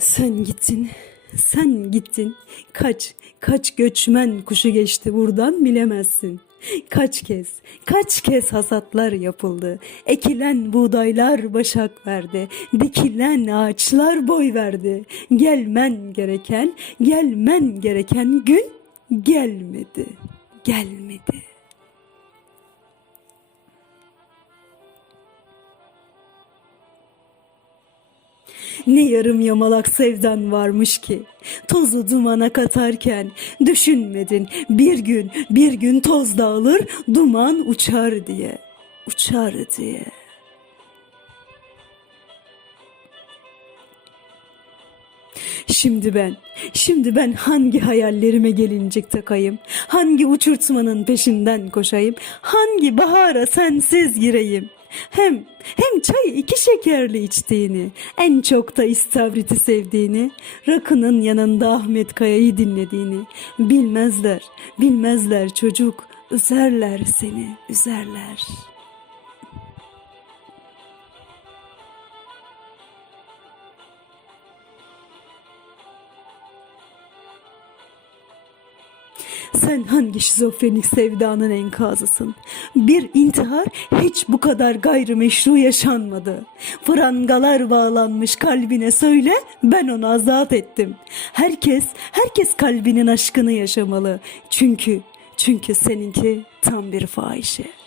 Sen gittin, sen gittin. Kaç, kaç göçmen kuşu geçti buradan bilemezsin. Kaç kez, kaç kez hasatlar yapıldı. Ekilen buğdaylar başak verdi. Dikilen ağaçlar boy verdi. Gelmen gereken, gelmen gereken gün gelmedi. Gelmedi. Ne yarım yamalak sevdan varmış ki tozu dumana katarken düşünmedin bir gün bir gün toz dağılır duman uçar diye uçar diye. Şimdi ben, şimdi ben hangi hayallerime gelincik takayım? Hangi uçurtmanın peşinden koşayım? Hangi bahara sensiz gireyim? Hem, hem çayı iki şekerli içtiğini, en çok da istavriti sevdiğini, rakının yanında Ahmet Kaya'yı dinlediğini bilmezler, bilmezler çocuk, üzerler seni, üzerler. Sen hangi şizofrenik sevdanın enkazısın? Bir intihar hiç bu kadar gayrimeşru yaşanmadı. Prangalar bağlanmış kalbine söyle ben onu azat ettim. Herkes, herkes kalbinin aşkını yaşamalı. Çünkü, çünkü seninki tam bir fahişe.